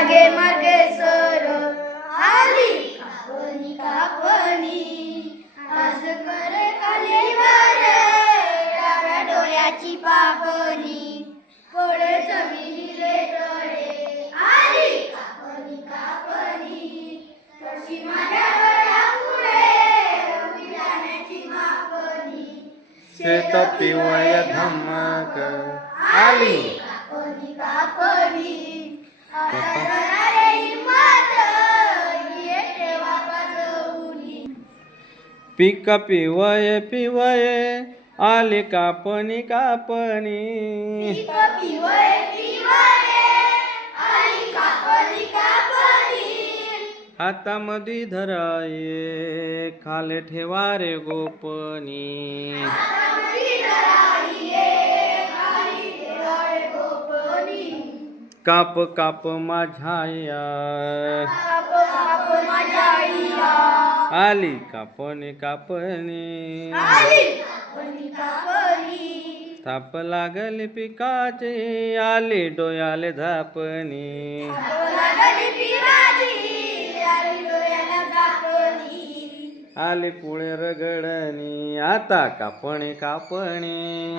मागे मागे सर. आली कापणी कापणी. आज करे कालीवर डाव्या डोळ्याची पापणी. कोळे जमिनीले तळे आली कापणी कापणी. तशी माझ्या डोळ्यापुढे उभी राहण्याची मापणी. शेत पिवळ धमक. आली कापणी कापणी. पीक पिवय पिवय आली कापणी कापणी. हातामध्ये धराये खाले ठेवा रे गोपनी. काप काप माझ्या आली कापणी कापणी. आली कापणी कापणी. थाप लागली पिकाची आली डोयाले झापणी. आली पुढे रगडणी आता कापणी कापणी.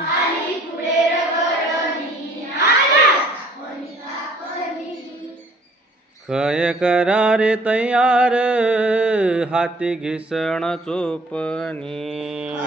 खय करा रे तयार? हाती घेसण चोपणी.